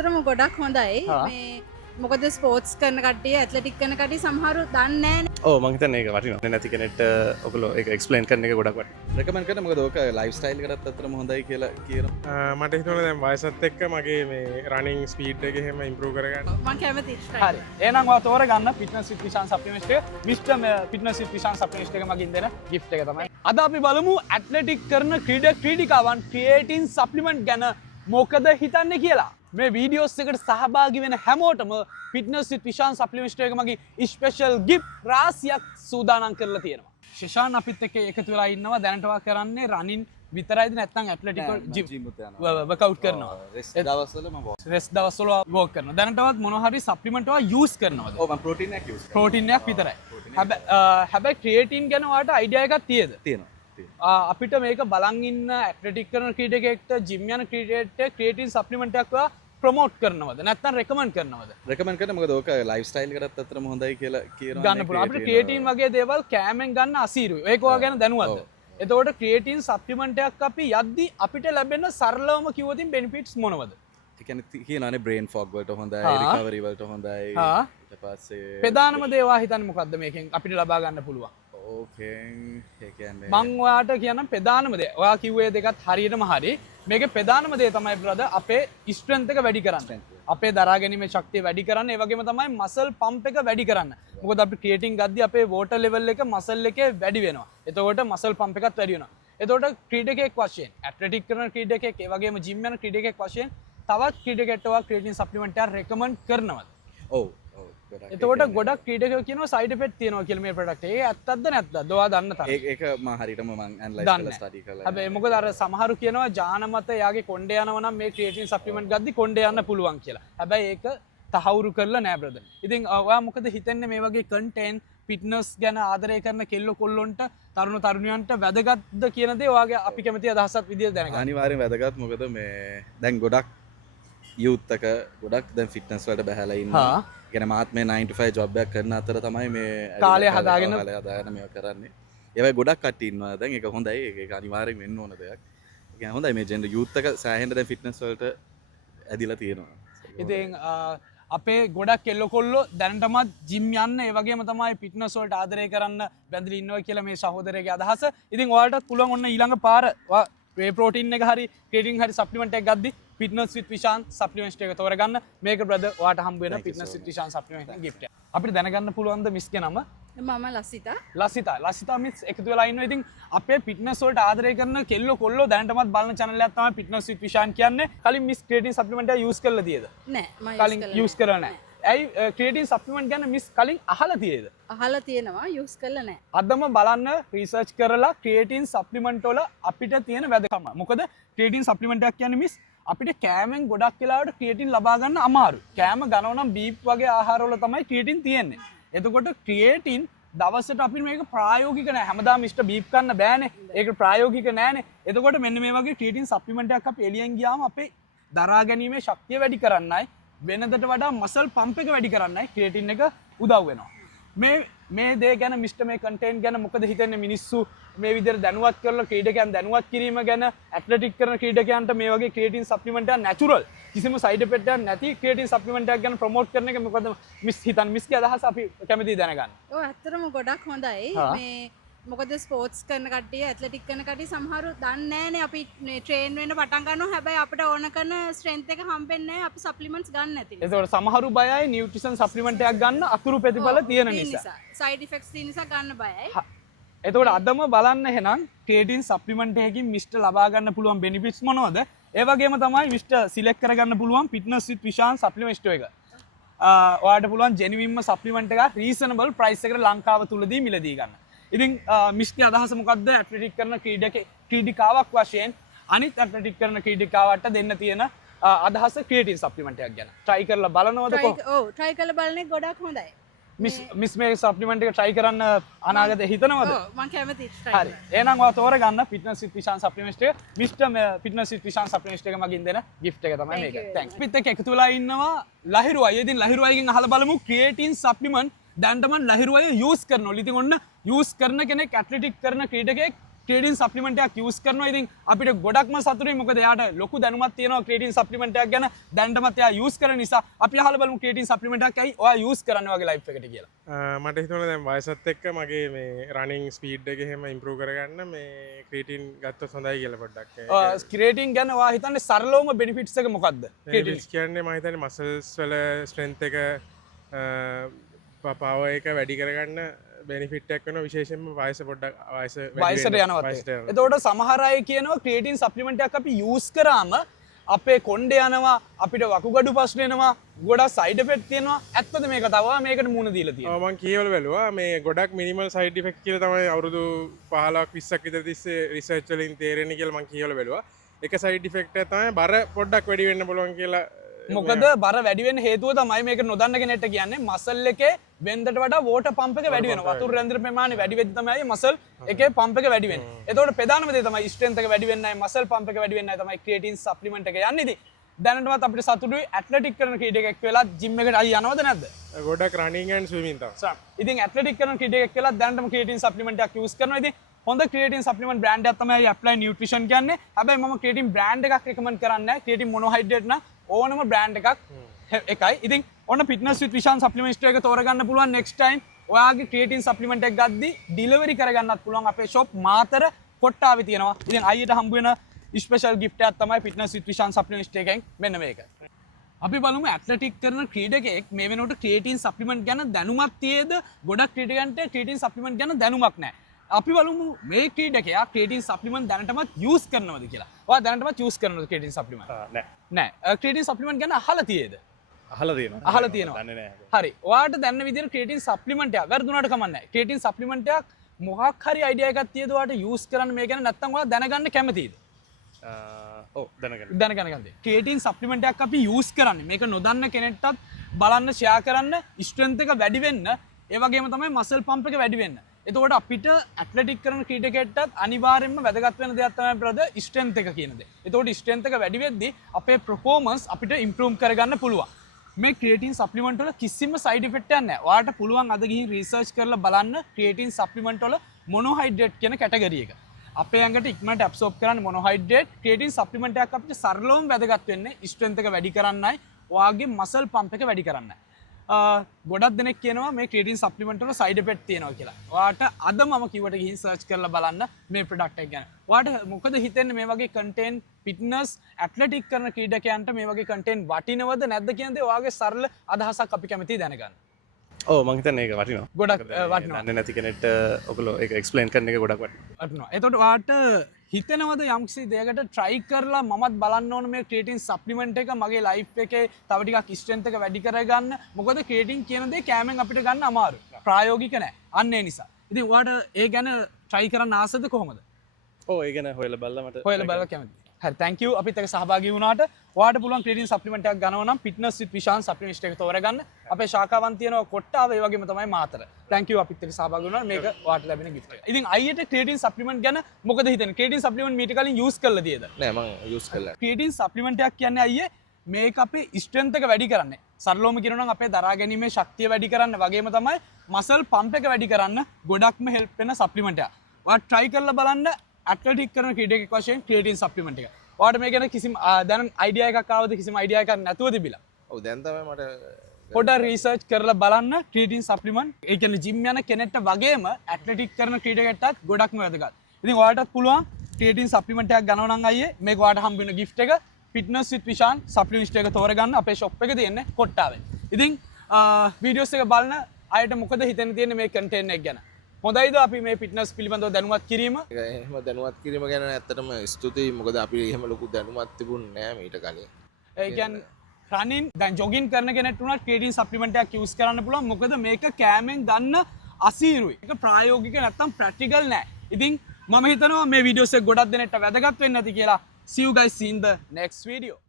ඇත්තටම ගොඩක් හොඳයි. මේ මොකද ස්පෝර්ට්ස් කරන කට්ටිය ඇත්ලටික් කරන කට්ටිය සමහරු දන්නේ නැහැ. ඔව් මම හිතන්නේ ඒක වටිනවා. නැති කෙනෙක්ට ඔයගොල්ලෝ ඒක එක්ස්ප්ලেইন කරන එක ගොඩක් වටිනවා. රෙකමන්ඩ් කරන මොකද ඕක ලයිෆ් ස්ටයිල් එකටත් අතරම හොඳයි කියලා කියනවා. මට හිතුණා දැන් වයසත් එක්ක මගේ මේ රනින් ස්පීඩ් එක එහෙම ඉම්ප්‍රූව් කරගන්න. මම කැමතියි. හරි. එහෙනම් ඔයා තෝරගන්න ෆිට්නස් විත් විශාන් සප්ලිමන්ට් එක. මිස්ටර් ෆිට්නස් විත් විශාන් සප්ලිමන්ට් එක මගින් දෙන gift එක තමයි. අද අපි බලමු ඇත්ලටික් කරන ක්‍රීඩිකාවන් ක්‍රියේටින් සප්ලිමන්ට් ගැන මොකද හිතන්නේ කියලා. මේ වීඩියෝස් එකට සහභාගී වෙන හැමෝටම ෆිට්නස් විත් විශාන් සප්ලිමන්ට් එක මගින් ස්පෙෂල් ගිෆ්ට් රාශියක් සූදානම් කරලා තියෙනවා. ශෂාන් අපිත් එක්ක එකතු වෙලා ඉන්නවා. දැනටවා කරන්නේ රනින් විතරයිද නැත්නම් ඇත්ලටික් ජිම් වර්කවුට් කරනවා. රෙස්ට් දවස්වල මම රෙස්ට් දවස්වල වර්ක් කරනවා. දැනටවත් මොන හරි සප්ලිමන්ට් එකක් යූස් කරනවද? ඔව් මම ප්‍රෝටීන් එකක් යූස් කරනවා. ප්‍රෝටීන් එකක් විතරයි. හැබැයි ක්‍රියේටින් ගැන ඔයාලට අයිඩියා එකක් තියෙද? තියෙනවා. අපිට මේක බලන් ඉන්න ඇත්ලටික් කරන ක්‍රීඩකයෙක්ට ජිම් යන ක්‍රීඩකයෙක්ට ක්‍රියේටින් සප්ලිමන්ට් එකක් ඔයා ප්‍රොමෝට් කරනවද නැත්නම් රෙකමන්ඩ් කරනවද? රෙකමන්ඩ් කරන මොකද ඕක ලයිෆ් ස්ටයිල් එකටත් අතරම හොඳයි කියලා කියනවා. ගන්න පුළුවන්. අපිට ක්‍රියේටින් වගේ දේවල් කෑමෙන් ගන්න අසීරුයි. ඒක ඔයා ගැන දැනුවත්ද? එතකොට ක්‍රියේටින් සප්ලිමන්ට් එකක් අපි යද්දි අපිට ලැබෙන සරලවම කිව්වොතින් බෙනිෆිට්ස් මොනවද? ඒ කියන්නේ කියනවානේ බ්‍රේන් ෆොග් වලට හොඳයි, රිකවරි වලට හොඳයි. ඊට පස්සේ ප්‍රධානම දේ ඔයා හිතන්නේ මොකද්ද මේකෙන් අපිට ලබා ගන්න පුළුවන්? ඕකෙන් ඒ කියන්නේ මං ඔයාට කියනම් ප්‍රධානම දේ ඔයා කිව්වේ දෙකත් හරියටම හරි. මේකේ ප්‍රධානම දේ තමයි බ්‍රදර් අපේ ස්ට්‍රෙන්ත් එක වැඩි කරන්න. අපේ දරා ගැනීමේ ශක්තිය වැඩි කරන්න. ඒ වගේම තමයි මසල් පම්ප් එක වැඩි කරන්න. මොකද අපි ක්‍රියේටින් ගද්දී අපේ වෝටර් ලෙවල් එක මසල් එකේ වැඩි වෙනවා. එතකොට මසල් පම්ප් එකත් වැඩි වෙනවා. එතකොට ක්‍රීඩකයෙක් වශයෙන් ඇත්ලටික් කරන ක්‍රීඩකයෙක් ඒ වගේම ජිම් යන ක්‍රීඩකයෙක් වශයෙන් තවත් ක්‍රීඩකයෙක්ට ඔයා ක්‍රියේටින් සප්ලිමන්ට් එකක් රෙකමන්ඩ් කරනවද? ඔව් එතකොට ගොඩක් ක්‍රීඩකයෝ කියනවා සයිඩ් ඉෆෙක්ට් තියෙනවා කියලා මේ ප්‍රොඩක්ට් එකේ. ඇත්තක්ද නැත්ද? ඔයා දන්න තරම්. ඒක මම හරියටම මම ඇනලයිස් කරලා ස්ටඩි කරලා. හැබැයි මොකද අර සමහරු කියනවා ජාන මත එයාගේ කොණ්ඩේ යනවා නම් මේ ක්‍රියේටින් සප්ලිමන්ට් ගද්දි කොණ්ඩේ යන්න පුළුවන් කියලා. හැබැයි ඒක තහවුරු කරලා නෑ බ්‍රදර්. ඉතින් ඔයා මොකද හිතන්නේ මේ වගේ කන්ටෙන්ට් ෆිට්නස් ගැන ආදරය කරන කෙල්ලෝ කොල්ලොන්ට තරුණ තරුණියන්ට වැදගත්ද කියන දේ ඔයාගේ අපි කැමති අදහසක් විදිහට දැනගන්න. අනිවාර්යෙන් වැදගත්. මොකද මේ දැන් ගොඩක් යූත් එක ගොඩක් දැන් ෆිට්නස් වලට බහැලා ඉන්නවා. ගැන මාත් මේ 9 to 5 ජොබ් එකක් කරන අතර තමයි මේ කාලය හදාගෙන මේවා කරන්නේ. ඒවයි ගොඩක් කට්ටිය ඉන්නවා දැන්. ඒක හොඳයි. ඒක අනිවාර්යෙන් වෙන්න ඕන දෙයක්. ඒ කියන්නේ හොඳයි මේ ජෙන්ඩර් යූත් එක සෑහෙන දැන් ෆිට්නස් වලට ඇදිලා තියෙනවා. ඉතින් අපේ ගොඩක් කෙල්ලෝ කොල්ලෝ දැනටමත් ජිම් යන්න ඒ වගේම තමයි ෆිට්නස් වලට ආදරය කරන්න බැඳලා ඉන්නවා කියලා මේ සහෝදරයාගේ අදහස. ඉතින් ඔයාලටත් පුළුවන් ඔන්න ඊළඟ පාර වේ ප්‍රෝටීන් එක හරි ක්‍රියේටින් හරි සප්ලිමන්ට් එකක් ගද්දි ෆිට්නස් විත් විශාන් සප්ලිමන්ට් එක තෝරගන්න. මේක බ්‍රදර් ඔයාට හම්බ වෙන ෆිට්නස් විත් විශාන් සප්ලිමන්ට් එක gift එක. අපිට දැනගන්න පුළුවන්ද මිස්ගේ නම? මම ලසිතා. ලසිතා මිස් එකතු වෙලා ඉන්නවා. ඉතින් අපේ ෆිට්නස් වලට ආදරය කරන කෙල්ලෝ කොල්ලෝ දැනටමත් බලන channel එකක් තමයි ෆිට්නස් විත් විශාන් කියන්නේ. කලින් මිස් ක්‍රියේටින් සප්ලිමන්ට් එක යූස් කරලා තියෙද? නෑ මම කලින් යූස් කරලා නැහැ. ඇයි ක්‍රියේටින් සප්ලිමන්ට් ගැන මිස් කලින් අහලා තියෙද? අහලා තියෙනවා යූස් කරලා නෑ. අදම බලන්න රිසර්ච් කරලා ක්‍රියේටින් සප්ලිමන්ට් වල අපිට තියෙන වැදගත්කම. මොකද ක්‍රියේටින් සප්ලිමන්ට් එකක් කියන්නේ මිස් අපිට කෑමෙන් ගොඩක් වෙලාවට ක්‍රියේටින් ලබා ගන්න අමාරුයි. කෑම ගනව නම් බීප් වගේ ආහාරවල තමයි ක්‍රියේටින් තියෙන්නේ. එතකොට ක්‍රියේටින් දවසට අපි මේක ප්‍රායෝගික නෑ. හැමදාම මිස්ටර් බීප් ගන්න බෑනේ. ඒක ප්‍රායෝගික නෑනේ. එතකොට මෙන්න මේ වගේ ක්‍රියේටින් සප්ලිමන්ට් එකක් අපි එළියෙන් ගියාම අපේ දරා ගැනීමේ ශක්තිය වැඩි කරන්නයි වෙනදට වඩා මසල් පම්ප් එක වැඩි කරන්නයි ක්‍රියේටින් එක උදව් වෙනවා. මේ දේ ගැන මිස්ටර් මේ කන්ටෙන්ට් ගැන මොකද හිතන්නේ? මිනිස්සු මේ විදිහට දැනුවත් කරලා ක්‍රීඩකයන් දැනුවත් කිරීම ගැන ඇත්ලටික් කරන ක්‍රීඩකයන්ට මේ වගේ ක්‍රියේටින් සප්ලිමන්ට් එක නැචරල් කිසිම සයිඩ් ඉෆෙක්ට් එකක් නැති ක්‍රියේටින් සප්ලිමන්ට් එකක් ගැන ප්‍රොමෝට් කරන එක මොකද මිස් හිතන්නේ? මිස්ගේ අදහස අපි කැමතියි දැනගන්න. ඔව් ඇත්තටම ගොඩක් හොඳයි. මේ මොකද ස්පෝර්ට්ස් කරන කට්ටිය ඇත්ලටික් කරන කට්ටිය සමහරු දන්නේ නැහැනේ අපි ට්‍රේන් වෙන්න පටන් ගන්නවා. හැබැයි අපිට ඕන කරන ස්ට්‍රෙන්ත් එක හම්බෙන්නේ නැහැ අපි සප්ලිමන්ට්ස් ගන්න නැති නිසා. ඒකෝට සමහරු බයයි නියුට්‍රිෂන් සප්ලිමන්ට් එකක් ගන්න අකුරු ප්‍රතිඵල තියෙන නිසා. සයිඩ් ඉෆෙක්ට්ස් තියෙන නිසා ගන්න බයයි. එතකොට අදම බලන්න එහෙනම් ක්‍රියේටින් සප්ලිමන්ට් එකකින් මිස්ටර් ලබා ගන්න පුළුවන් බෙනිෆිට්ස් මොනවද? ඒ වගේම තමයි මිස්ටර් සිලෙක්ට් කරගන්න පුළුවන් ෆිට්නස් විත් විශාන් සප්ලිමන්ට් එක. ඔයාලට පුළුවන් ජෙනුවින්ම සප්ලිමන්ට් එකක් රීසනබල් ප්‍රයිස් එකකට ලංකාව තුලදී මිලදී ගන්න. ඉතින් මිස්ගේ අදහස මොකද්ද? ඇත්ලටික් කරන ක්‍රීඩිකාවක් වශයෙන් අනිත් ඇත්ලටික් කරන ක්‍රීඩිකාවට දෙන්න තියෙන අදහස ක්‍රියේටින් සප්ලිමන්ට් එකක් ගැන. try කරලා බලනවද කොහොමද? ඔව් try කරලා බලන්නේ ගොඩක් හොඳයි. මිස් මේ සප්ලිමන්ට් එක try කරන්න අනාගතේ හිතනවද? ඔව් මම කැමතියි try හරි. එහෙනම් ඔයා තෝරගන්න ෆිට්නස් විත් විශාන් සප්ලිමන්ට් එක. මිස්ටර් ෆිට්නස් විත් විශාන් සප්ලිමන්ට් එක මගින් දෙන gift එක තමයි මේක. thanks. අපිත් එක්ක එකතු වෙලා ඉන්නවා ලහිරු අය. ඉතින් ලහිරු අයගෙන් අහලා බලමු ක්‍රියේටින් සප්ලිමන්ට් දැන්ටම ලහිරු අය යූස් කරනවලු. ඉතින් ඔන්න යූස් කරන කෙනෙක් ඇත්ලටික් කරන ක්‍රීඩකයෙක් ක්‍රියේටින් සප්ලිමන්ට් එකක් යූස් කරනවා. ඉතින් අපිට ගොඩක්ම සතුටුයි. මොකද එයාට ලොකු දැනුමක් තියෙනවා ක්‍රියේටින් සප්ලිමන්ට් එකක් ගැන. දැනටමත් එයා යූස් කරන නිසා අපි අහලා බලමු ක්‍රියේටින් සප්ලිමන්ට් එකක් ඇයි ඔයා යූස් කරන්නේ වගේ ලයිෆ් එකට කියලා. මට හිතුණා දැන් වයසත් එක්ක මගේ මේ රනින් ස්පීඩ් එක එහෙම ඉම්ප්‍රූව් කරගන්න මේ ක්‍රියේටින් ගත්තොත් හොඳයි කියලා පොඩ්ඩක්. ක්‍රියේටින් ගැන ඔයා හිතන්නේ සරලවම බෙනිෆිට්ස් එක මොකක්ද? ක්‍රියේටින් කියන්නේ මම හිතන්නේ මසල්ස් වල ස්ට්‍රෙන්ත් එක පවර් එක වැඩි කරගන්න බෙනිෆිට් එකක් වෙනවා විශේෂයෙන්ම වයස පොඩ්ඩක් වයසට යනවත්. එතකොට සමහර අය කියනවා ක්‍රියේටින් සප්ලිමන්ට් එකක් අපි යූස් කරාම අපේ කොණ්ඩේ යනවා, අපිට වකුගඩු ප්‍රශ්න එනවා, ගොඩක් සයිඩ් ඉෆෙක්ට් තියෙනවා. ඇත්තද මේක? තව මේකට මුණ දීලා තියෙනවා. මම කියවල බැලුවා මේ ගොඩක් මිනිමල් සයිඩ් ඉෆෙක්ට් කියලා තමයි අවුරුදු 15ක් 20ක් විතර තිස්සේ රිසර්ච් වලින් තේරෙන්නේ කියලා මම කියවල බැලුවා. එක සයිඩ් ඉෆෙක්ට් එක තමයි බර පොඩ්ඩක් වැඩි වෙන්න පුළුවන් කියලා. මොකද බර වැඩි වෙන්න හේතුව තමයි මේක නොදන්න කෙනෙක්ට කියන්නේ මසල් එකේ වෙන්දට වඩා වෝටර් පම්ප් එක වැඩි වෙනවා. වතුර රැඳෙන ප්‍රමාණය වැඩි වෙද්දි තමයි මසල් එකේ පම්ප් එක වැඩි වෙන්නේ. එතකොට ප්‍රධානම දේ තමයි ස්ට්‍රෙන්ත් එක වැඩි වෙන්නයි මසල් පම්ප් එක වැඩි වෙන්නයි තමයි ක්‍රියේටින් සප්ලිමන්ට් එක යන්නේ. ඉතින් දැනටමත් අපිට සතුටුයි ඇත්ලටික් කරන ක්‍රීඩකයෙක් වෙලා ජිම් එකට අය යනවද නැද්ද? ගොඩක් රනින් ඇන්ඩ් ස්විමින් තමයි. ඉතින් ඇත්ලටික් කරන ක්‍රීඩකයෙක් වෙලා දැනටම ක්‍රියේටින් සප්ලිමන්ට් එකක් යූස් කරනවා. ඉතින් හොඳ ක්‍රියේටින් සප්ලිමන්ට් බ්‍රෑන්ඩ් එකක් තමයි ඇප්ලයි නියුට්‍රිෂන් කියන්නේ. හැබැයි මම ක්‍රියේටින් බ්‍රෑන්ඩ් එකක් රෙකමන්ඩ් කරන්නේ නැහැ. ක්‍රියේටින් මොනෝහයිඩ්‍රේට් නම් ඕනම බ්‍රෑන්ඩ් එකක් එකයි. ඉතින් ඔන්න ෆිට්නස් විත් විෂාන් සප්ලිමන්ට් ස්ටෝර් එක තෝරගන්න පුළුවන් next time ඔයාගේ ක්‍රියේටින් සප්ලිමන්ට් එකක් ගද්දි ඩිලිවරි කරගන්නත් පුළුවන් අපේ ෂොප් මාතර කොට්ටාවේ තියෙනවා. ඉතින් අයියට හම්බ වෙන ස්පෙෂල් ගිෆ්ට් එකක් තමයි ෆිට්නස් විත් විෂාන් සප්ලිමන්ට් ස්ටෝර් එකෙන් මෙන්න මේක. අපි බලමු ඇත්ලටික් කරන ක්‍රීඩකයෙක් මේ වෙනකොට ක්‍රියේටින් සප්ලිමන්ට් ගැන දැනුමක් තියේද? ගොඩක් ක්‍රීඩකයන්ට ක්‍රියේටින් සප්ලිමන්ට් ගැන දැනුමක් නැහැ. අපි බලමු මේ ක්‍රීඩකයා ක්‍රියේටින් සප්ලිමන්ට් දැනටමත් යූස් කරනවද කියලා. ඔයා දැනටමත් යූස් කරනවද ක්‍රියේටින් සප්ලිමන්ට්? නෑ. ක්‍රියේටින් සප්ලිමන්ට් ගැන අහලා තියේද? අහලා තියෙනවා. අහලා තියෙනවා. හරි. ඔයාට දැනන විදිහට ක්‍රියේටින් සප්ලිමන්ට් එකක් වැරදුනාට කමක් නැහැ. ක්‍රියේටින් සප්ලිමන්ට් එකක් මොකක් හරි අයිඩියා එකක් තියෙද ඔයාට යූස් කරන්න මේ ගැන නැත්නම් ඔයා දැනගන්න කැමතිද? ඔව් දැනගන්න. දැනගන්න. ක්‍රියේටින් සප්ලිමන්ට් එකක් අපි යූස් කරන්නේ මේක නොදන්න කෙනෙක්ටත් බලන්න ෂෙයා කරන්න ස්ට්‍රෙන්ත් එක වැඩි වෙන්න ඒ වගේම තමයි මසල් පම්ප් එක වැඩි වෙන්න. එතකොට අපිට ඇත්ලටික් කරන ක්‍රීඩකයෙක්ටත් අනිවාර්යයෙන්ම වැදගත් වෙන දෙයක් තමයි බ්‍රදර් ස්ට්‍රෙන්ත් එක කියන දේ. එතකොට ස්ට්‍රෙන්ත් එක වැඩි වෙද්දී අපේ පර්ෆෝමන්ස් අපිට ඉම්ප්‍රූව් කරගන්න පුළුවන්. මේ ක්‍රියේටින් සප්ලිමන්ට් වල කිසිම සයිඩ් ඉෆෙක්ට් එකක් නැහැ. ඔයාලට පුළුවන් අද ගිහින් රිසර්ච් කරලා බලන්න ක්‍රියේටින් සප්ලිමන්ට් වල මොනෝහයිඩ්‍රේට් කියන කැටගරි එක. අපේ ඇඟට ඉක්මනට ඇබ්සෝබ් කරන්න මොනෝහයිඩ්‍රේට් ක්‍රියේටින් සප්ලිමන්ට් එකක් අපිට සරලවම වැදගත් වෙන්නේ ස්ට්‍රෙන්ත් එක වැඩි කරන්නයි, ඔයාගේ මසල් පම්ප් එක වැඩි කරන්නයි. ගොඩක් දෙනෙක් කියනවා මේ ක්‍රියේටින් සප්ලිමන්ට් වල සයිඩ් ඉෆෙක්ට් තියෙනවා කියලා. ඔයාට අද මම කිව්වට ගිහින් සර්ච් කරලා බලන්න මේ ප්‍රොඩක්ට් එක ගැන. ඔයාට මොකද හිතෙන්නේ මේ වගේ කන්ටෙන්ට් ෆිට්නස් ඇත්ලටික් කරන ක්‍රීඩකයන්ට මේ වගේ කන්ටෙන්ට් වටිනවද නැද්ද කියන දේ ඔයාගේ සරල අදහසක් අපි කැමතියි දැනගන්න. ඔව් මං හිතන්නේ ඒක වටිනවා. ගොඩක් වටිනවා. දන්නේ නැති කෙනෙක්ට ඔයගොල්ලෝ ඒක එක්ස්ප්ලেইন කරන එක ගොඩක් වටිනවා. එතකොට ඔයාට හිතනවද යම්කිසි දෙයකට try කරලා මමත් බලන්න ඕන මේ ක්‍රියේටින් සප්ලිමන්ට් එක මගේ ලයිෆ් එකේ තව ටිකක් ස්ට්‍රෙන්ත් එක වැඩි කරගන්න. මොකද ක්‍රියේටින් කියන දේ කෑමෙන් අපිට ගන්න අමාරුයි. ප්‍රායෝගික නැහැ. අන්න ඒ නිසා. ඉතින් ඔයාට ඒ ගැන try කරන්න ආසද කොහොමද? ඔව් ඒ ගැන හොයලා බලලා මට හොයලා බලලා කැමතියි. හරි thank you අපිත් එක්ක සහභාගී වුණාට. ඔයාට පුළුවන් ක්‍රියේටින් සප්ලිමන්ට් එකක් ගන්නවා නම් ෆිට්නස් විත් විෂාන් සප්ලිමන්ට් එක තෝරගන්න. අපේ ශාඛාවන් තියෙනවා කොට්ටාව ඒ වගේම තමයි මාතර. thank you අපිත් එක්ක සහභාගී වුණාට මේක ඔයාට ලැබෙන gift එක. ඉතින් අයියට ක්‍රියේටින් සප්ලිමන්ට් ගැන මොකද හිතන්නේ? ක්‍රියේටින් සප්ලිමන්ට් මීට කලින් යූස් කරලා තියෙද? නෑ මම යූස් කළා. ක්‍රියේටින් සප්ලිමන්ට් එකක් කියන්නේ අයියේ මේක අපේ ස්ට්‍රෙන්ත් එක වැඩි කරන්නේ. සරලවම කියනවා නම් අපේ දරා ගැනීමේ ශක්තිය වැඩි කරන්න වගේම තමයි මසල් පම්ප් එක වැඩි කරන්න ගොඩක්ම හෙල්ප් වෙන සප්ලිමන්ට් එකක්. ඔයාලා try කරලා බලන්න ඇත්ලටික් කරන ක්‍රීඩකයෙක් වශයෙන් ක්‍රියේටින් සප්ලිමන්ට් එක. ඔයාට මේ ගැන කිසිම දැන් අයිඩියා එකක් ආවද? කිසිම අයිඩියා එකක් නැතුව තිබිලා? ඔව් දැන් තමයි මට පොඩ්ඩක් රිසර්ච් කරලා බලන්න ක්‍රියේටින් සප්ලිමන්ට්. ඒ කියන්නේ ජිම් යන කෙනෙක්ට වගේම ඇත්ලටික් කරන ක්‍රීඩකයෙක්ටත් ගොඩක්ම වැදගත්. ඉතින් ඔයාලටත් පුළුවන් ක්‍රියේටින් සප්ලිමන්ට් එකක් ගන්නවා නම් අයියේ මේක ඔයාලට හම්බ වෙන gift එක ෆිට්නස් විත් විෂාන් සප්ලිමන්ට් එක තෝරගන්න අපේ shop එක තියෙන්නේ කොට්ටාවේ. ඉතින් වීඩියෝස් එක බලන අයට මොකද හිතෙන්න තියෙන්නේ මේ කන්ටෙන්ට් එක ගැන? හොඳයිද අපි මේ ෆිට්නස් පිළිබඳව දැනුවත් කිරීම? එහෙම දැනුවත් කිරීම ගැන ඇත්තටම ස්තුතියි. මොකද අපි එහෙම ලොකු දැනුමක් තිබුණේ නෑ මීට කලින්. ඒ කියන්නේ රනින් දැන් ජොගින් කරන කෙනෙක්ට උනත් ක්‍රියේටින් සප්ලිමන්ට් එකක් යූස් කරන්න පුළුවන්. මොකද මේක කෑමෙන් ගන්න අසීරුයි. ඒක ප්‍රායෝගික නැත්තම් ප්‍රැක්ටිකල් නෑ. ඉතින් මම හිතනවා මේ වීඩියෝස් එක ගොඩක් දෙනෙක්ට වැදගත් වෙන්න ඇති කියලා. See you guys in the next video.